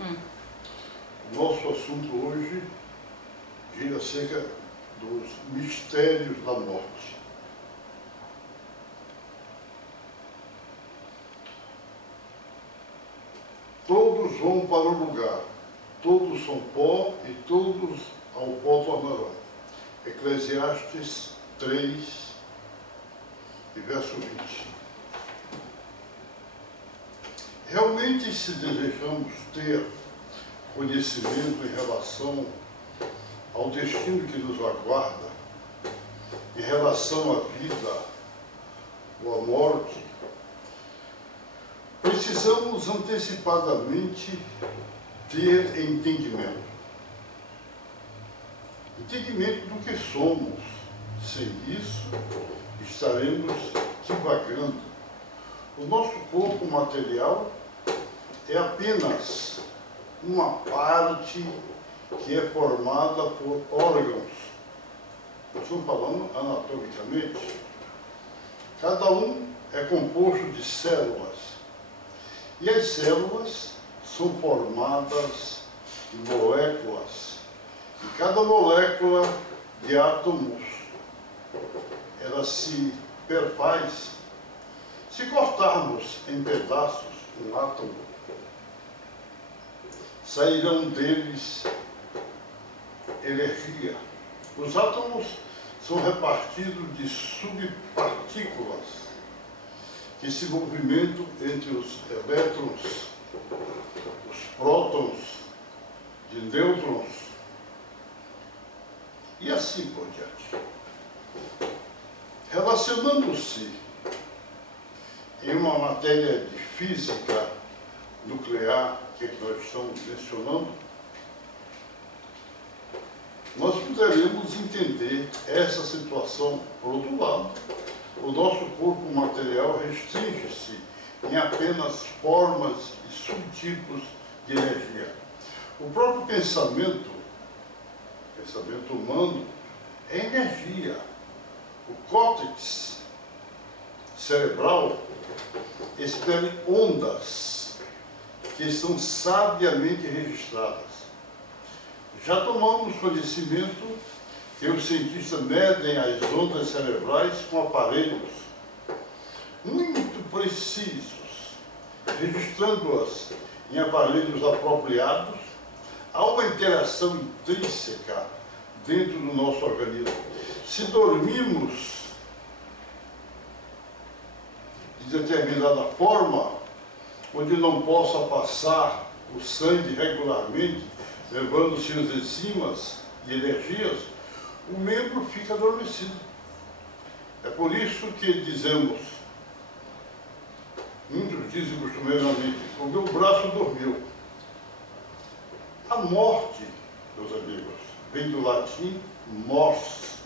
O nosso assunto hoje gira acerca dos mistérios da morte. Todos vão para o lugar, todos são pó e todos ao pó tornarão. Eclesiastes 3, e verso 20. Realmente, se desejamos ter conhecimento em relação ao destino que nos aguarda, em relação à vida ou à morte, precisamos antecipadamente ter entendimento. Entendimento do que somos. Sem isso, estaremos divagando. O nosso corpo material é apenas uma parte que é formada por órgãos. Estou falando anatomicamente. Cada um é composto de células. E as células são formadas de moléculas. E cada molécula de átomos, ela se perfaz. Se cortarmos em pedaços um átomo, sairão deles energia. Os átomos são repartidos de subpartículas que se movimentam entre os elétrons, os prótons, de nêutrons, e assim por diante. Relacionando-se em uma matéria de física nuclear, que nós estamos mencionando, nós poderemos entender essa situação. Por outro lado, o nosso corpo material restringe-se em apenas formas e subtipos de energia. O próprio pensamento humano é energia. O córtex cerebral expele ondas que são sabiamente registradas. Já tomamos conhecimento que os cientistas medem as ondas cerebrais com aparelhos muito precisos, registrando-as em aparelhos apropriados. Há uma interação intrínseca dentro do nosso organismo. Se dormimos de determinada forma, onde não possa passar o sangue regularmente, levando suas enzimas e energias, o membro fica adormecido. É por isso que dizemos, muitos dizem costumeiramente, o meu braço dormiu. A morte, meus amigos, vem do latim mors.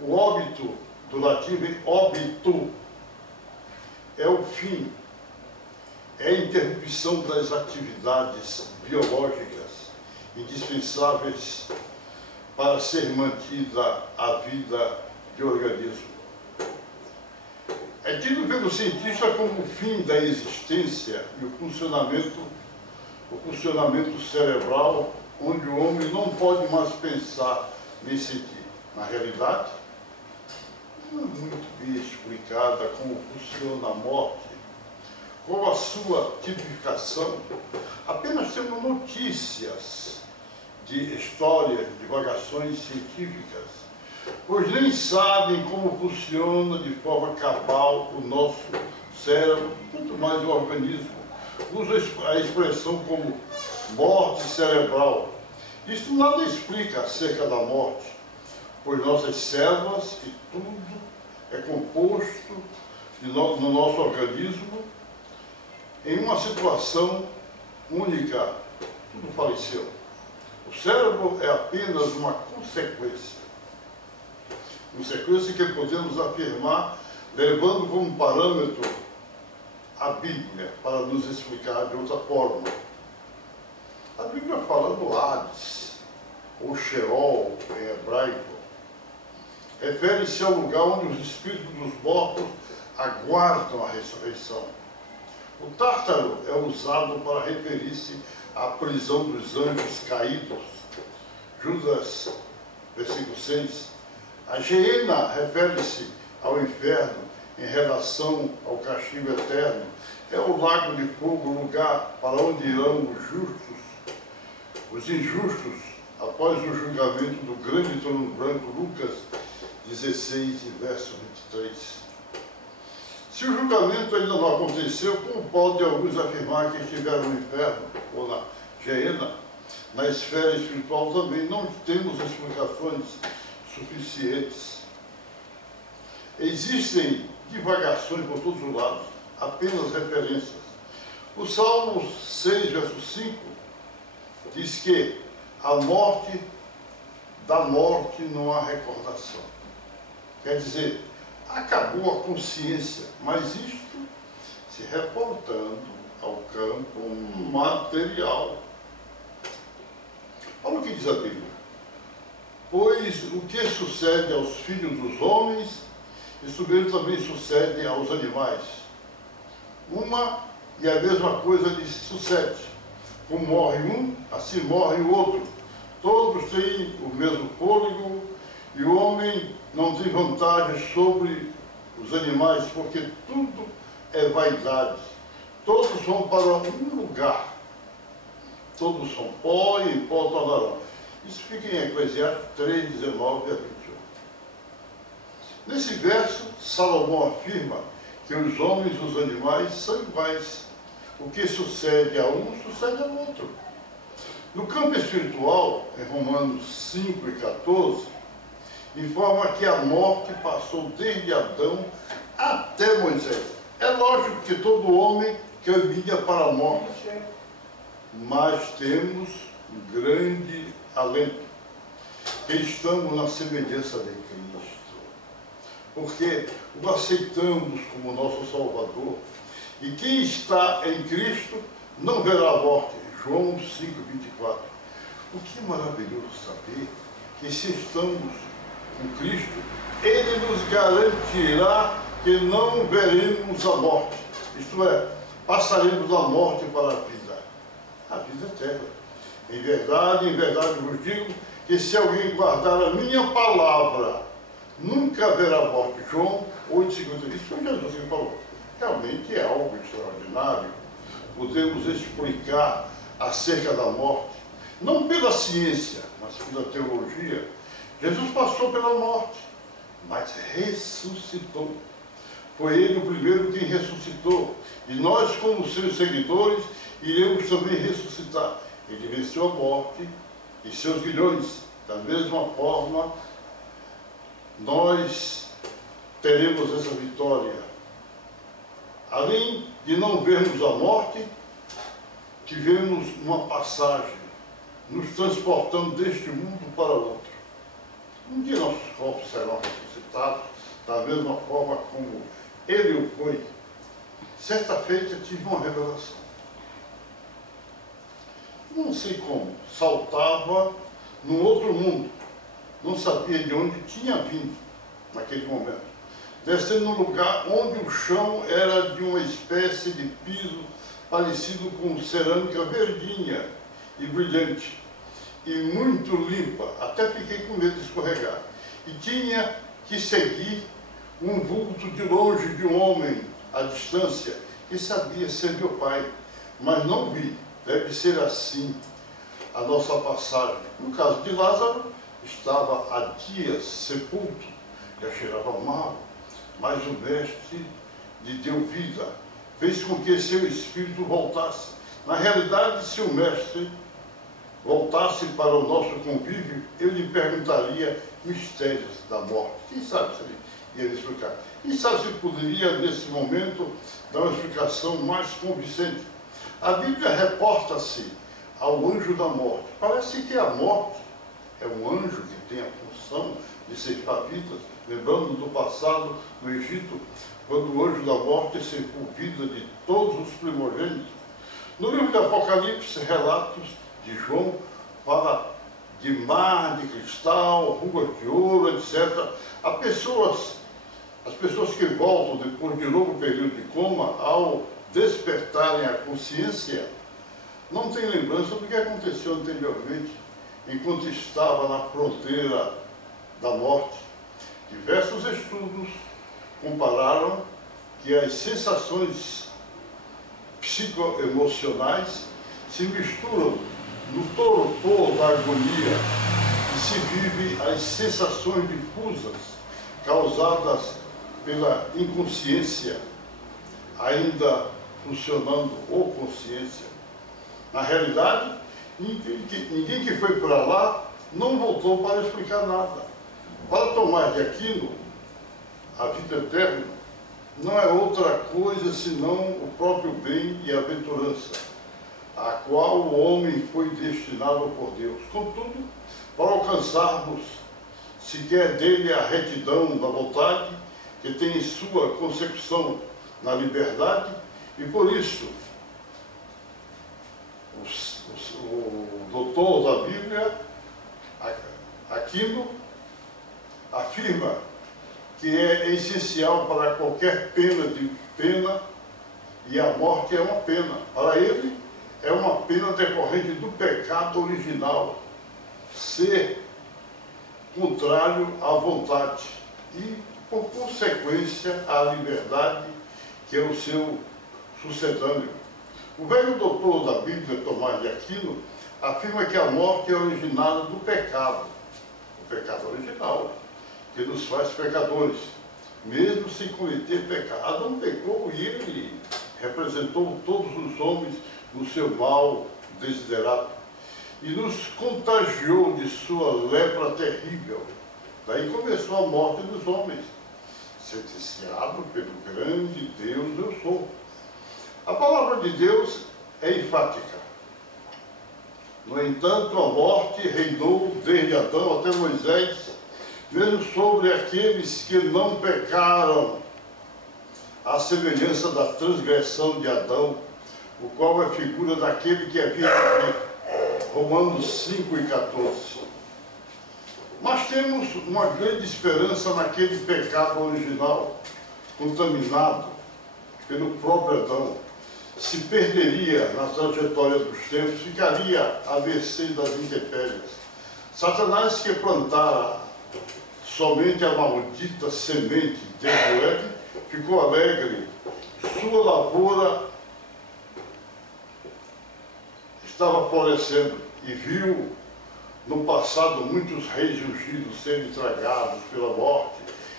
O óbito do latim vem óbito. É o fim. É a interrupção das atividades biológicas indispensáveis para ser mantida a vida de organismo. É tido pelo cientista como o fim da existência e o funcionamento cerebral, onde o homem não pode mais pensar nem sentir. Na realidade, não é muito bem explicada como funciona a morte, qual a sua tipificação. Apenas temos notícias de histórias, divagações científicas, pois nem sabem como funciona de forma cabal o nosso cérebro, muito mais o organismo. Usa a expressão como morte cerebral. Isso nada explica acerca da morte, pois nossas células e tudo é composto no nosso organismo em uma situação única. Tudo faleceu. O cérebro é apenas uma consequência que podemos afirmar levando como parâmetro a Bíblia, para nos explicar de outra forma. A Bíblia fala do Hades, ou Sheol em hebraico, refere-se ao lugar onde os espíritos dos mortos aguardam a ressurreição. O Tártaro é usado para referir-se à prisão dos anjos caídos. Judas, versículo 6. A Geena refere-se ao inferno em relação ao castigo eterno. É o lago de fogo, o lugar para onde irão os justos, os injustos, após o julgamento do grande trono branco, Lucas 16, verso 23. Se o julgamento ainda não aconteceu, como pode alguns afirmar que estiveram no inferno ou na Geena? Na esfera espiritual também não temos explicações suficientes. Existem divagações por todos os lados, apenas referências. O Salmo 6, verso 5, diz que da morte não há recordação. Quer dizer, acabou a consciência, mas isto se reportando ao campo material. Olha o que diz a Bíblia. Pois o que sucede aos filhos dos homens, isso mesmo também sucede aos animais. Uma e a mesma coisa lhes sucede. Como morre um, assim morre o outro. Todos têm o mesmo fôlego, e o homem não tem vantagem sobre os animais, porque tudo é vaidade. Todos vão para um lugar. Todos são pó e em pó tornarão. Isso fica em Eclesiastes 3, 19 a 21. Nesse verso, Salomão afirma que os homens e os animais são iguais. O que sucede a um, sucede ao outro. No campo espiritual, em Romanos 5 e 14, informa que a morte passou desde Adão até Moisés. É lógico que todo homem caminha para a morte, mas temos um grande alento, que estamos na semelhança de Cristo, porque o aceitamos como nosso Salvador, e quem está em Cristo não verá a morte. João 5, 24. O que é maravilhoso saber que se estamos com Cristo, Ele nos garantirá que não veremos a morte, isto é, passaremos da morte para a vida eterna. Em verdade vos digo que se alguém guardar a minha palavra, nunca verá morte. João 8, 53. Isso foi Jesus que falou. Realmente é algo extraordinário. Podemos explicar acerca da morte, não pela ciência, mas pela teologia. Jesus passou pela morte, mas ressuscitou. Foi Ele o primeiro quem ressuscitou. E nós, como seus seguidores, iremos também ressuscitar. Ele venceu a morte e seus guilhões. Da mesma forma, nós teremos essa vitória. Além de não vermos a morte, tivemos uma passagem, nos transportando deste mundo para outro. Um dia nossos corpos serão ressuscitados, da mesma forma como Ele o foi. Certa feita tive uma revelação. Não sei como, saltava num outro mundo. Não sabia de onde tinha vindo naquele momento. Descendo num lugar onde o chão era de uma espécie de piso parecido com cerâmica verdinha e brilhante, e muito limpa. Até fiquei com medo de escorregar. E tinha que seguir um vulto de longe de um homem à distância, que sabia ser meu pai, mas não vi. Deve ser assim a nossa passagem. No caso de Lázaro, estava há dias sepulto, já cheirava mal, mas o Mestre lhe deu vida, fez com que seu espírito voltasse. Na realidade, se o Mestre voltasse para o nosso convívio, eu lhe perguntaria mistérios da morte. Quem sabe se ele ia lhe explicar? Quem sabe se poderia, nesse momento, dar uma explicação mais convincente? A Bíblia reporta-se ao anjo da morte. Parece que a morte é um anjo que tem a função de ceifar vidas, lembrando do passado no Egito, quando o anjo da morte ceifou vida de todos os primogênitos. No livro de Apocalipse, relatos de João fala de mar de cristal, ruas de ouro, etc. As pessoas que voltam depois de longo período de coma ao despertarem a consciência, não tem lembrança do que aconteceu anteriormente, enquanto estava na fronteira da morte. Diversos estudos compararam que as sensações psicoemocionais se misturam no torpor da agonia e se vive as sensações difusas causadas pela inconsciência, ainda funcionando, ou consciência. Na realidade, ninguém que foi para lá não voltou para explicar nada. Para Tomás de Aquino, a vida eterna não é outra coisa senão o próprio bem e a aventurança, a qual o homem foi destinado por Deus. Contudo, para alcançarmos sequer dele a retidão da vontade, que tem sua consecução na liberdade, e por isso o doutor da Bíblia, Aquino, afirma que é essencial para qualquer pena, e a morte é uma pena. Para ele, é uma pena decorrente do pecado original, ser contrário à vontade e, por consequência, à liberdade, que é o seu sucedâneo. O velho doutor da Bíblia, Tomás de Aquino, afirma que a morte é originada do pecado, o pecado original, que nos faz pecadores, mesmo sem cometer pecado. Adão pecou e ele representou todos os homens no seu mal desiderato e nos contagiou de sua lepra terrível. Daí começou a morte dos homens, sentenciado pelo grande Deus eu sou. A palavra de Deus é enfática. No entanto, a morte reinou desde Adão até Moisés, mesmo sobre aqueles que não pecaram, à semelhança da transgressão de Adão, o qual é figura daquele que havia de vir. Romanos 5 e 14. Mas temos uma grande esperança naquele pecado original, contaminado pelo próprio Adão. Se perderia na trajetória dos tempos, ficaria à mercê das intempéries. Satanás, que plantara somente a maldita semente de Eve, ficou alegre. Sua lavoura estava florescendo e viu no passado muitos reis ungidos serem tragados pela morte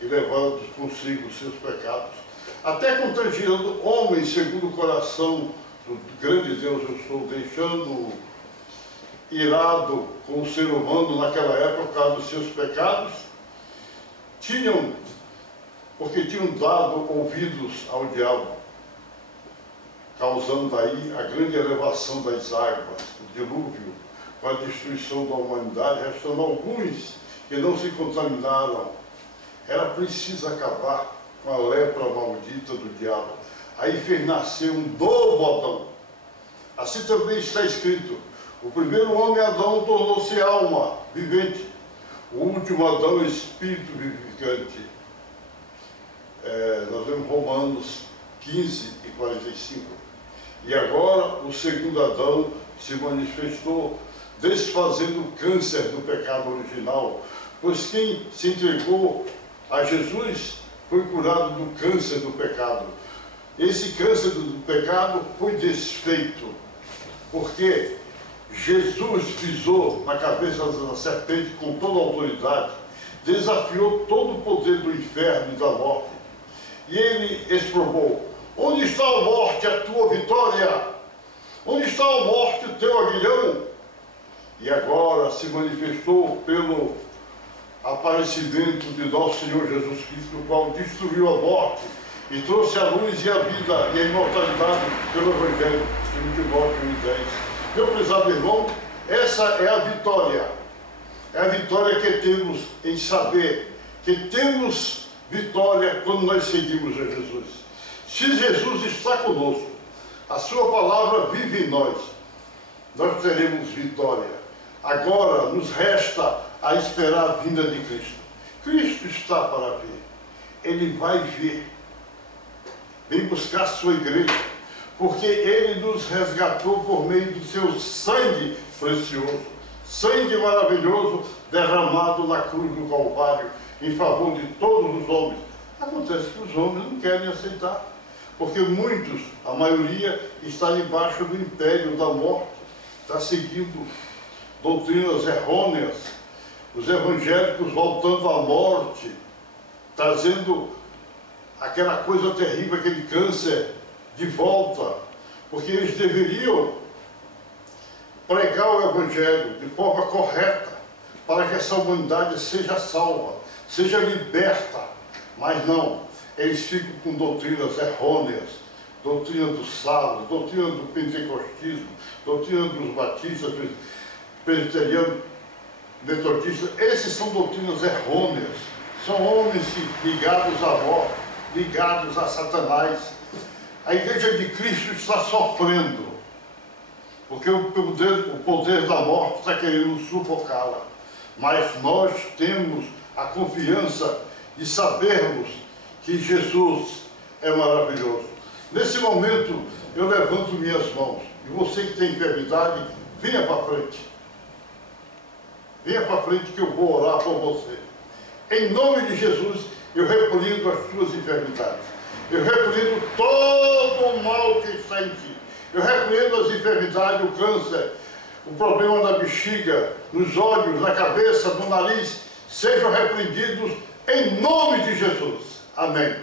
e levando consigo seus pecados, até contagiando homens segundo o coração do grande Deus eu sou, deixando irado com o ser humano naquela época por causa dos seus pecados, porque tinham dado ouvidos ao diabo, causando daí a grande elevação das águas, o dilúvio, com a destruição da humanidade, restando alguns que não se contaminaram. Era preciso acabar com a lepra maldita do diabo. Aí fez nascer um novo Adão. Assim também está escrito: o primeiro homem, Adão, tornou-se alma vivente. O último Adão, espírito vivificante. Nós vemos Romanos 15 e 45. E agora o segundo Adão se manifestou, desfazendo o câncer do pecado original, pois quem se entregou a Jesus foi curado do câncer do pecado. Esse câncer do pecado foi desfeito, porque Jesus pisou na cabeça da serpente com toda a autoridade, desafiou todo o poder do inferno e da morte. E ele exprovou: onde está a morte, a tua vitória? Onde está a morte, o teu aguilhão? E agora se manifestou pelo aparecimento de nosso Senhor Jesus Cristo, o qual destruiu a morte e trouxe a luz e a vida e a imortalidade pelo Evangelho, em Timóteo 1:10. Meu prezado irmão, essa é a vitória. É a vitória que temos em saber que temos vitória quando nós seguimos a Jesus. Se Jesus está conosco, a sua palavra vive em nós, nós teremos vitória. Agora nos resta a esperar a vinda de Cristo. Cristo está para vir. Ele vai vir. Vem buscar a sua igreja. porque Ele nos resgatou por meio do seu sangue precioso, sangue maravilhoso derramado na cruz do Calvário em favor de todos os homens. Acontece que os homens não querem aceitar, porque muitos, a maioria, está debaixo do império da morte, está seguindo doutrinas errôneas, os evangélicos voltando à morte, trazendo aquela coisa terrível, aquele câncer de volta, porque eles deveriam pregar o Evangelho de forma correta, para que essa humanidade seja salva, seja liberta, mas não, eles ficam com doutrinas errôneas, doutrina do sábado, doutrina do pentecostismo, doutrina dos batistas, presbiterianos, metodistas. Esses são doutrinas errôneas, são homens ligados à morte, ligados a Satanás. A igreja de Cristo está sofrendo, porque o poder da morte está querendo sufocá-la. Mas nós temos a confiança de sabermos que Jesus é maravilhoso. Nesse momento, eu levanto minhas mãos. E você que tem enfermidade, venha para frente. Venha para frente que eu vou orar por você. Em nome de Jesus, eu repreendo as suas enfermidades. Eu repreendo todo o mal que está em ti. Eu repreendo as enfermidades, o câncer, o problema da bexiga, nos olhos, na cabeça, no nariz, sejam repreendidos em nome de Jesus. Amém.